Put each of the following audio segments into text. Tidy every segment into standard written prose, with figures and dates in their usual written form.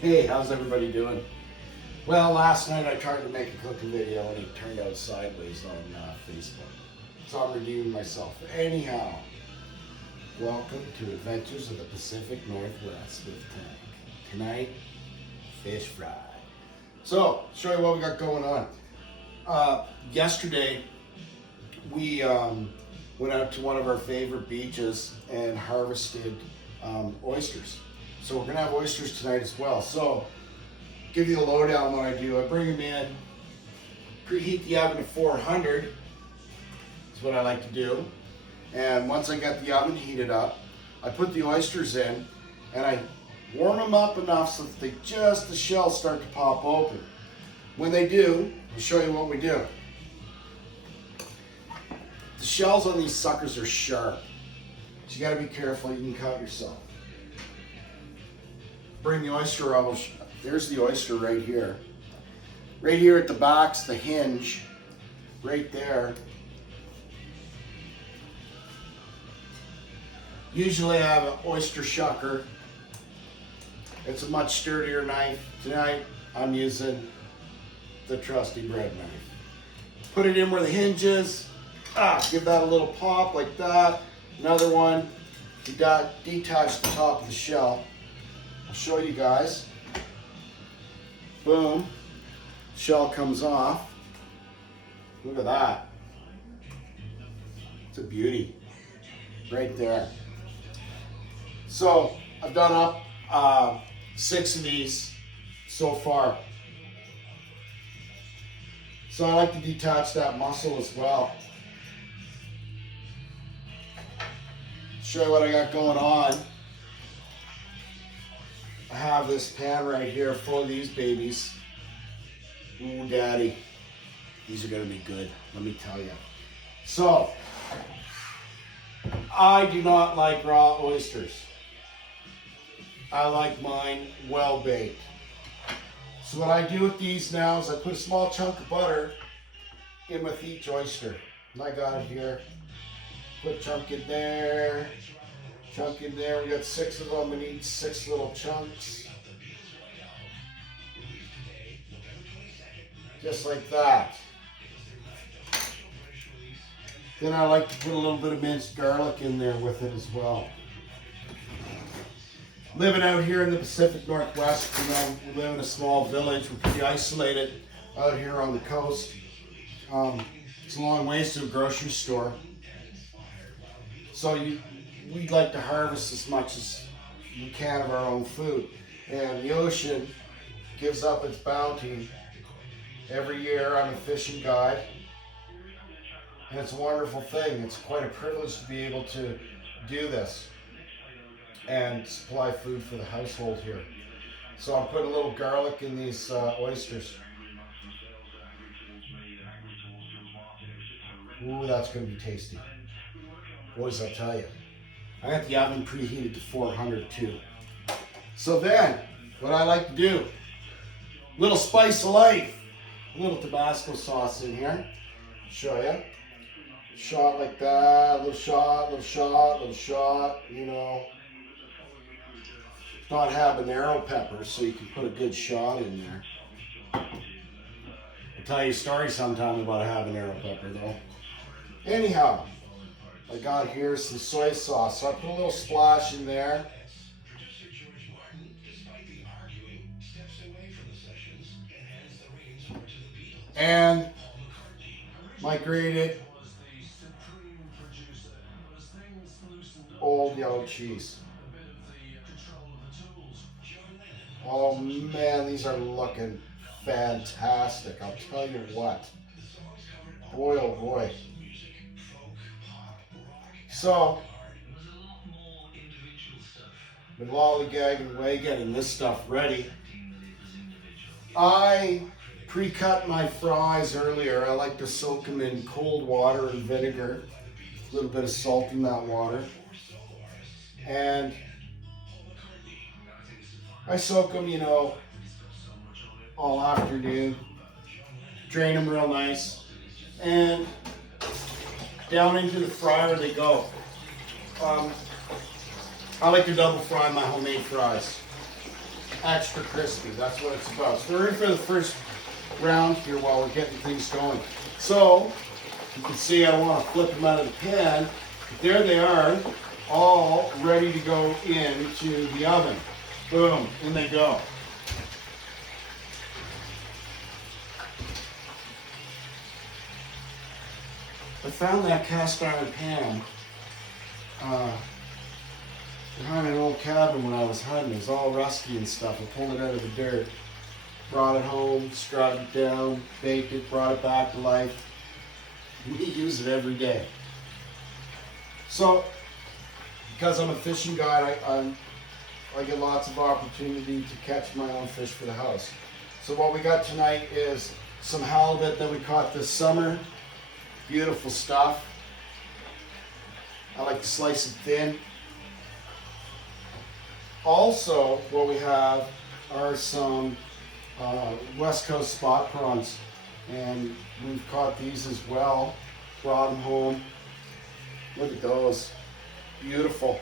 Hey, how's everybody doing? Well, last night I tried to make a cooking video and it turned out sideways on Facebook. So I'm redeeming myself. Anyhow, welcome to Adventures of the Pacific Northwest with Tank. Tonight, fish fry. So, show you what we got going on. Yesterday, we went out to one of our favorite beaches and harvested oysters. So we're gonna have oysters tonight as well. So, give you the lowdown on what I do. I bring them in, preheat the oven to 400. That's what I like to do. And once I get the oven heated up, I put the oysters in and I warm them up enough so that the shells start to pop open. When they do, I'll show you what we do. The shells on these suckers are sharp, so you gotta be careful, you can cut yourself. Bring the oyster out. There's the oyster right here. Right here at the back's the hinge, right there. Usually I have an oyster shucker. It's a much sturdier knife. Tonight I'm using the trusty bread knife. Put it in where the hinge is. Give that a little pop like that. Another one. Detach the top of the shell. I'll show you guys. Boom. Shell comes off. Look at that. It's a beauty. Right there. So I've done up 6 of these so far. So I like to detach that muscle as well. Show you what I got going on. I have this pan right here full of these babies. Ooh, daddy. These are gonna be good, let me tell you. So, I do not like raw oysters. I like mine well baked. So what I do with these now is I put a small chunk of butter in with each oyster. And I got it here. Put a chunk in there. Chunk in there. We got 6 of them. We need 6 little chunks. Just like that. Then I like to put a little bit of minced garlic in there with it as well. Living out here in the Pacific Northwest, we live in a small village. We're pretty isolated out here on the coast. It's a long ways to a grocery store. So we'd like to harvest as much as we can of our own food. And the ocean gives up its bounty every year. I'm a fishing guide. And it's a wonderful thing. It's quite a privilege to be able to do this and supply food for the household here. So I'm putting a little garlic in these oysters. Ooh, that's going to be tasty. Boys, I'll tell you. I got the oven preheated to 400 too. So then, what I like to do, little spice of life, a little Tabasco sauce in here. Show you. Shot like that, little shot, little shot, little shot, you know. It's not habanero pepper, so you can put a good shot in there. I'll tell you a story sometime about a habanero pepper though. Anyhow, I got here some soy sauce, so I put a little splash in there. And my grated old yellow cheese. Oh man, these are looking fantastic. I'll tell you what. Boy, oh boy. So, been lollygagging away getting this stuff ready. I pre-cut my fries earlier. I like to soak them in cold water and vinegar. A little bit of salt in that water. And I soak them, you know, all afternoon. Drain them real nice. And down into the fryer they go. I like to double fry my homemade fries. extra crispy. That's what it's about. So we're in for the first round here while we're getting things going. So you can see I don't want to flip them out of the pan. There they are, all ready to go into the oven. Boom, in they go. I found that cast iron pan behind an old cabin when I was hunting. It was all rusty and stuff. I pulled it out of the dirt, brought it home, scrubbed it down, baked it, brought it back to life. We use it every day. So, because I'm a fishing guide, I get lots of opportunity to catch my own fish for the house. So what we got tonight is some halibut that we caught this summer. Beautiful stuff. I like to slice it thin. Also, what we have are some West Coast spot prawns, and we've caught these as well. Brought them home. Look at those. Beautiful.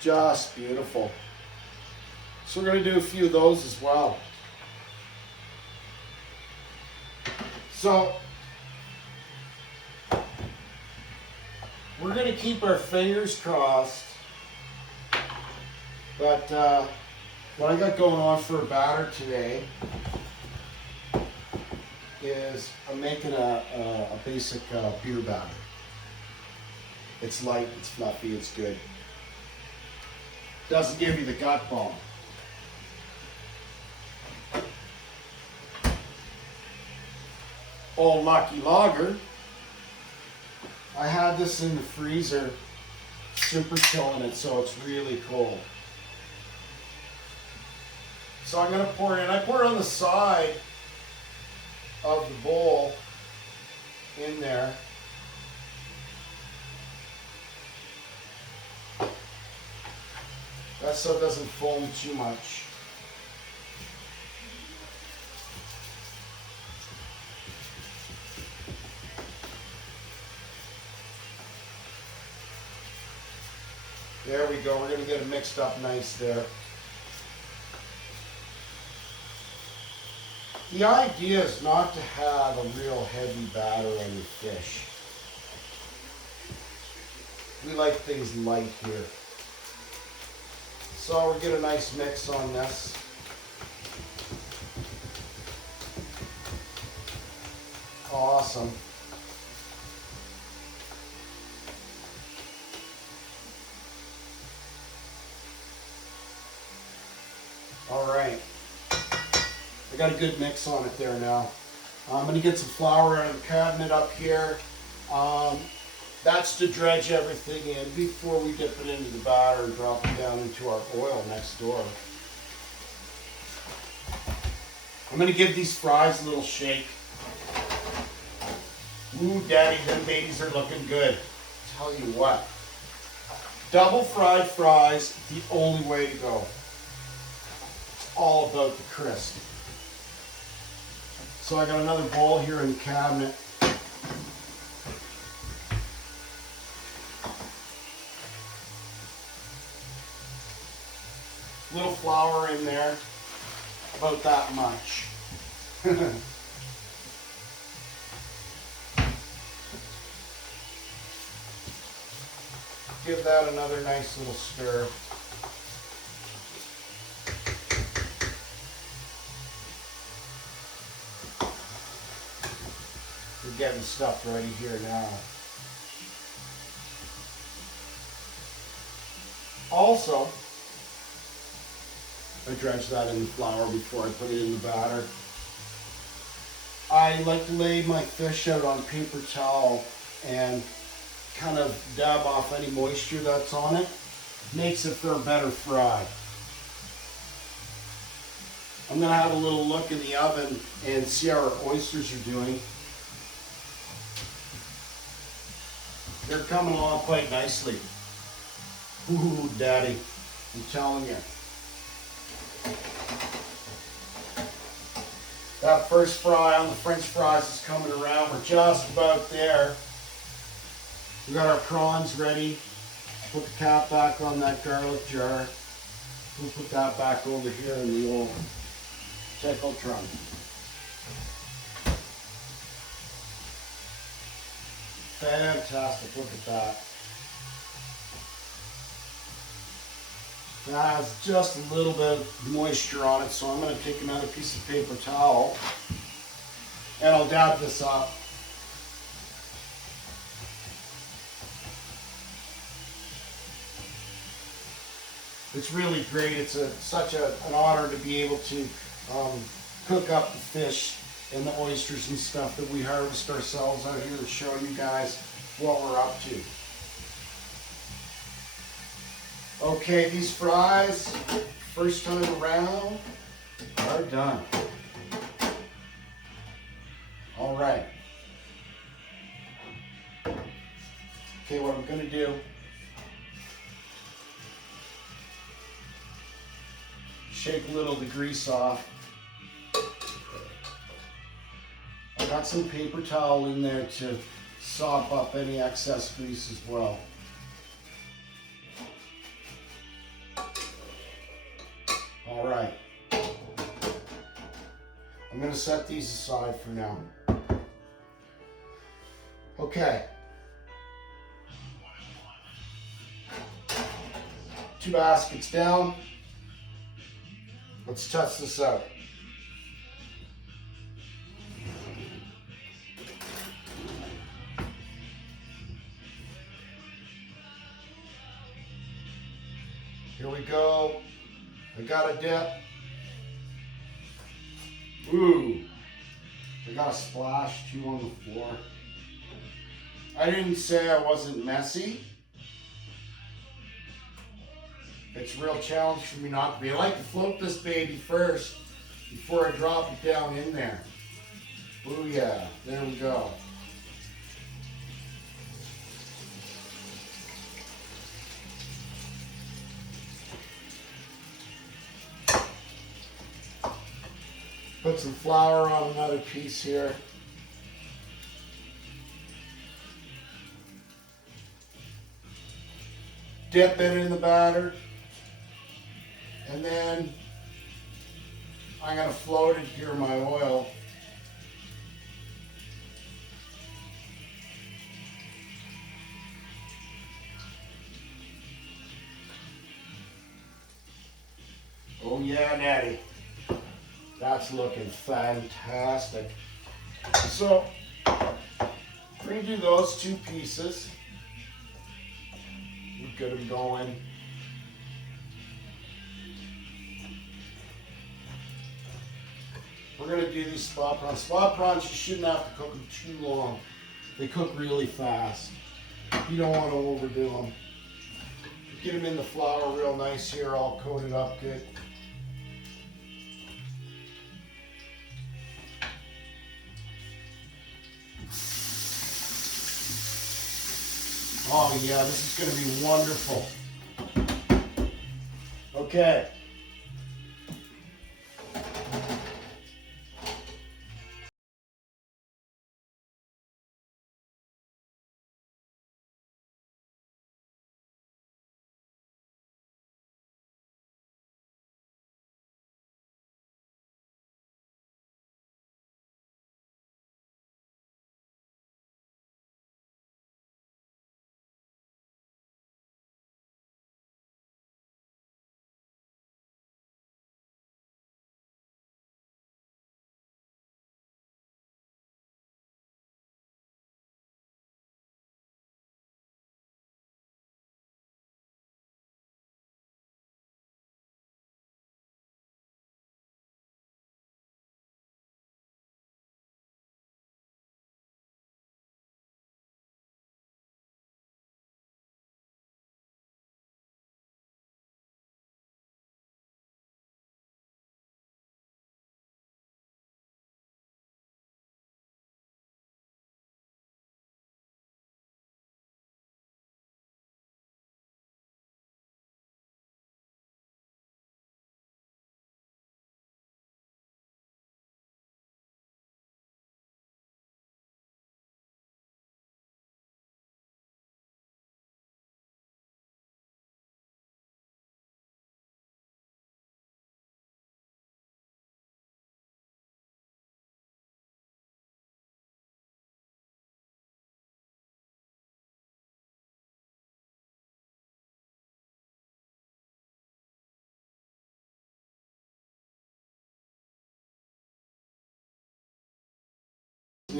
Just beautiful. So we're going to do a few of those as well. So we're going to keep our fingers crossed, but what I got going on for a batter today is I'm making a basic beer batter. It's light, it's fluffy, it's good. Doesn't give you the gut bomb. Old Lucky Lager. I had this in the freezer, super chilling it, so it's really cold. So I'm going to pour it in. I pour it on the side of the bowl in there. That's so it doesn't foam too much. There we go. We're going to get it mixed up nice there. The idea is not to have a real heavy batter on your fish. We like things light here. So we'll get a nice mix on this. Awesome. All right. I got a good mix on it there now. I'm going to get some flour out of the cabinet up here. That's to dredge everything in before we dip it into the batter and drop it down into our oil next door. I'm going to give these fries a little shake. Ooh, Daddy, them babies are looking good. Tell you what. Double fried fries, the only way to go. It's all about the crisp. So I got another bowl here in the cabinet. Little flour in there, about that much. Give that another nice little stir. We're getting stuff ready here now. Also, I dredge that in the flour before I put it in the batter. I like to lay my fish out on paper towel and kind of dab off any moisture that's on it. Makes it for a better fry. I'm going to have a little look in the oven and see how our oysters are doing. They're coming along quite nicely. Ooh, Daddy, I'm telling you. That first fry on the French fries is coming around. We're just about there. We got our prawns ready. Put the cap back on that garlic jar. We'll put that back over here in the old tackle trunk. Fantastic, look at that. That has just a little bit of moisture on it, so I'm going to take another piece of paper towel and I'll dab this up. It's really great. It's such an honor to be able to cook up the fish and the oysters and stuff that we harvest ourselves out here and show you guys what we're up to. Okay, these fries, first time around, are done. All right. Okay, what I'm gonna do, shake a little of the grease off. I got some paper towel in there to sop up any excess grease as well. All right. I'm going to set these aside for now. Okay. 2 baskets down. Let's test this out. Here we go. I got a dip. Ooh. I got a splash too on the floor. I didn't say I wasn't messy. It's a real challenge for me not to be. I like to float this baby first before I drop it down in there. Ooh yeah, there we go. Put some flour on another piece here. Dip it in the batter. And then I'm going to float it here in my oil. Oh yeah, Daddy. That's looking fantastic. So, we're going to do those 2 pieces. We'll get them going. We're going to do these spot prawns. Spot prawns, you shouldn't have to cook them too long. They cook really fast. You don't want to overdo them. Get them in the flour real nice here, all coated up good. Oh yeah, this is going to be wonderful. Okay.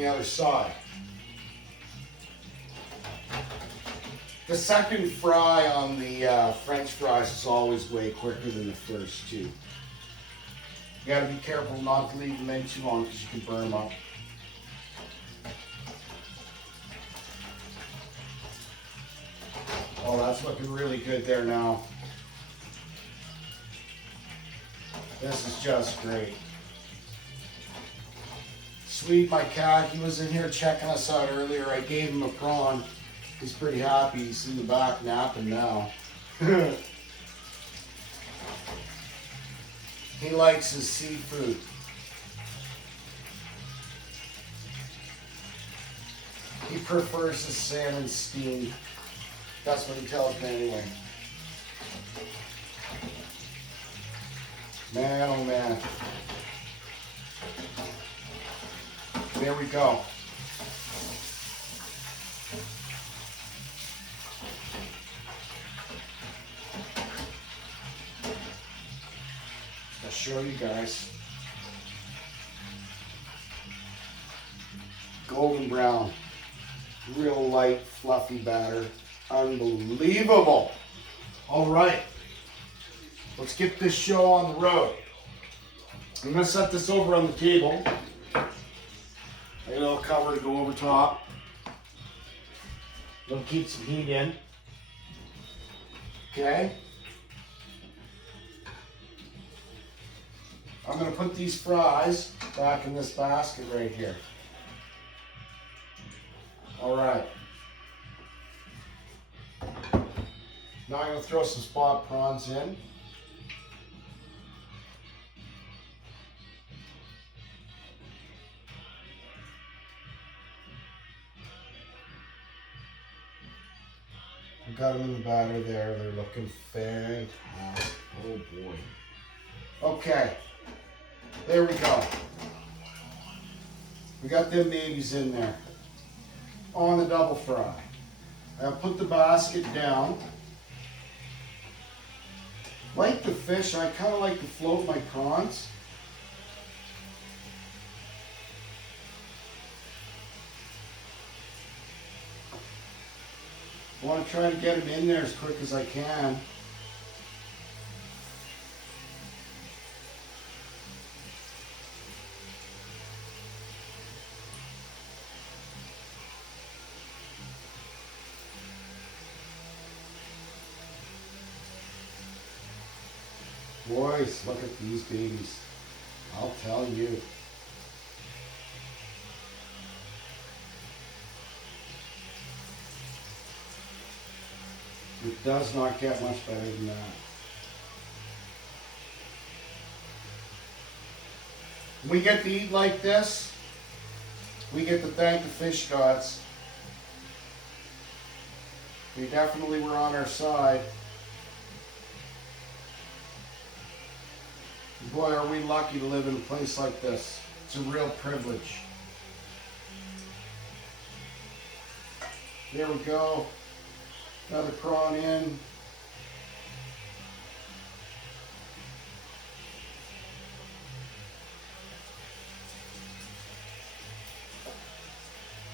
the other side. The second fry on the French fries is always way quicker than the first two. You gotta be careful not to leave them in too long because you can burn them up. Oh, that's looking really good there now. This is just great. Sweet, my cat, he was in here checking us out earlier. I gave him a prawn. He's pretty happy. He's in the back napping now. He likes his seafood. He prefers the salmon steamed. That's what he tells me anyway. Man, oh man. There we go. I'll show you guys. Golden brown. Real light, fluffy batter. Unbelievable. All right. Let's get this show on the road. I'm going to set this over on the table. I got a little cover to go over top. It'll keep some heat in. Okay. I'm going to put these fries back in this basket right here. All right. Now I'm going to throw some spot prawns in. I've got them in the batter there. They're looking fantastic. Oh boy. Okay. There we go. We got them babies in there. On the double fry. I'll put the basket down. Like the fish, I kind of like to float my prawns. I want to try to get them in there as quick as I can. Boys, look at these babies. I'll tell you. It does not get much better than that. We get to eat like this. We get to thank the fish gods. They definitely were on our side. Boy, are we lucky to live in a place like this. It's a real privilege. There we go. Another prawn in.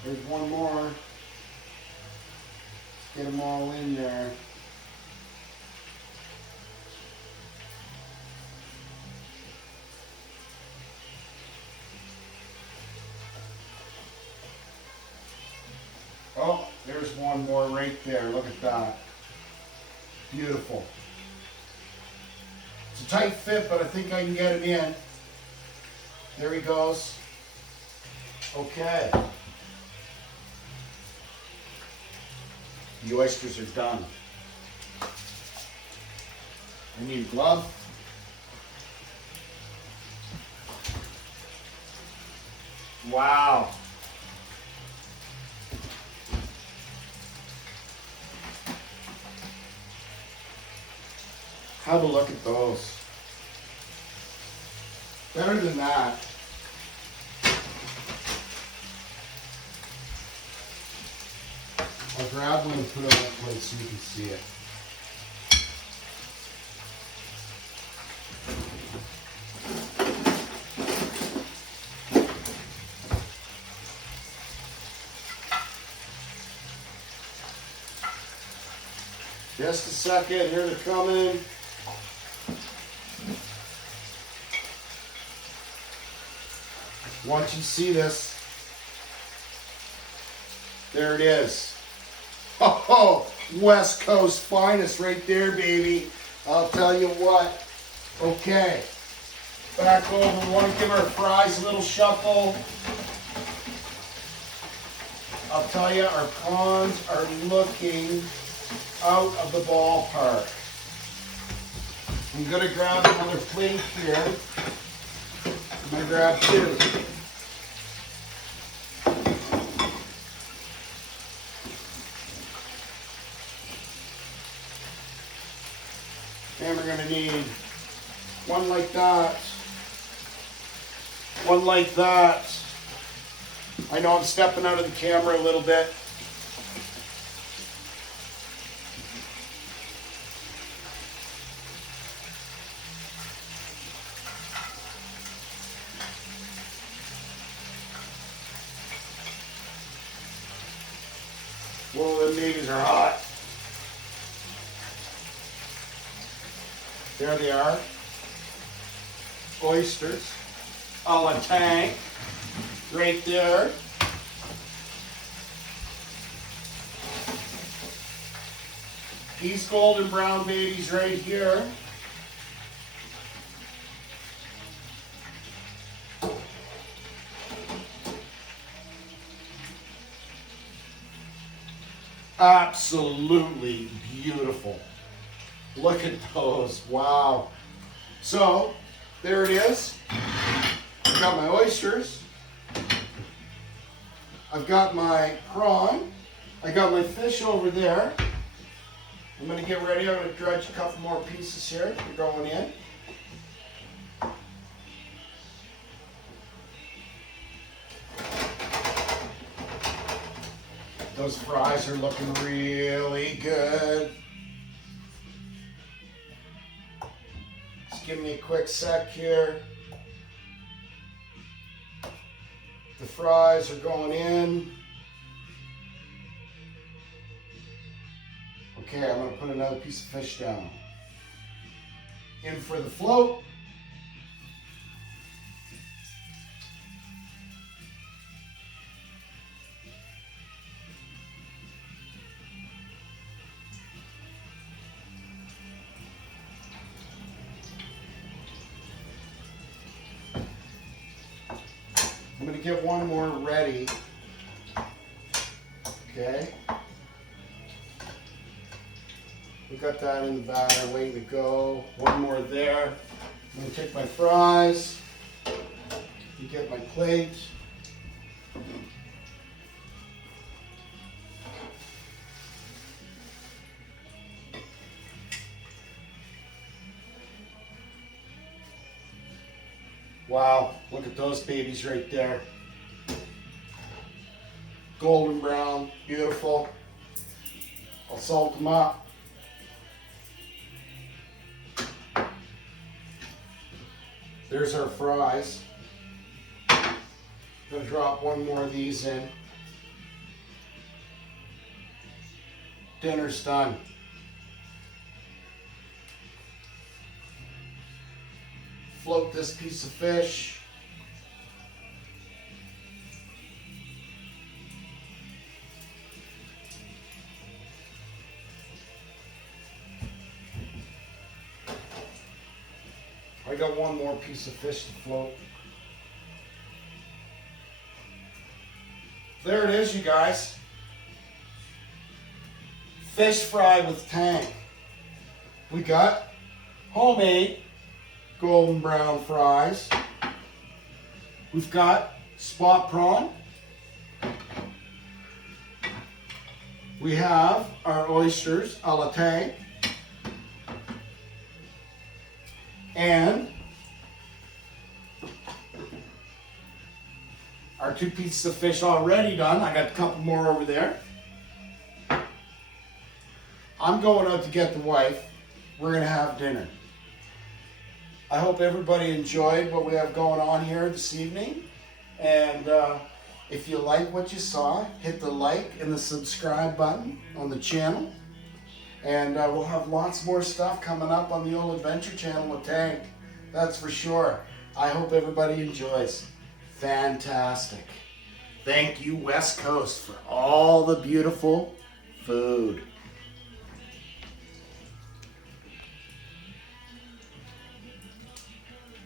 There's one more. Let's get them all in there. Oh, there's one more right there. Look at that. Beautiful. It's a tight fit, but I think I can get him in. There he goes. Okay. The oysters are done. I need a glove. Wow. Have a look at those. Better than that. I'll grab one and put it on that plate so you can see it. Just a second, here they're coming. Once you see this, there it is. Oh, West Coast finest right there, baby. I'll tell you what. Okay, back over. We want to give our fries a little shuffle. I'll tell you, our prawns are looking out of the ballpark. I'm going to grab another plate here. I'm going to grab two. And we're going to need one like that, one like that. I know I'm stepping out of the camera a little bit. Whoa, the babies are hot. There they are. Oysters a la tank. Right there. These golden brown babies right here. Absolutely beautiful. Look at those. Wow. So, there it is. I've got my oysters. I've got my prawn. I got my fish over there. I'm going to get ready. I'm going to dredge a couple more pieces here. They're going in. Those fries are looking really good. Just give me a quick sec here. The fries are going in. Okay, I'm going to put another piece of fish down. In for the float. I'm going to get one more ready. Okay. We got that in the batter, waiting to go. One more there. I'm going to take my fries. You get my plate. Wow, look at those babies right there. Golden brown, beautiful. I'll salt them up. There's our fries. Gonna drop one more of these in. Dinner's done. Float this piece of fish. I got one more piece of fish to float. There it is, you guys. Fish fry with tang. We got homemade golden brown fries. We've got spot prawn. We have our oysters a la tang. And our two pieces of fish already done. I got a couple more over there. I'm going out to get the wife. We're going to have dinner. I hope everybody enjoyed what we have going on here this evening. And if you like what you saw, hit the like and the subscribe button on the channel. And we'll have lots more stuff coming up on the Old Adventure Channel with Tank. That's for sure. I hope everybody enjoys. Fantastic. Thank you, West Coast, for all the beautiful food.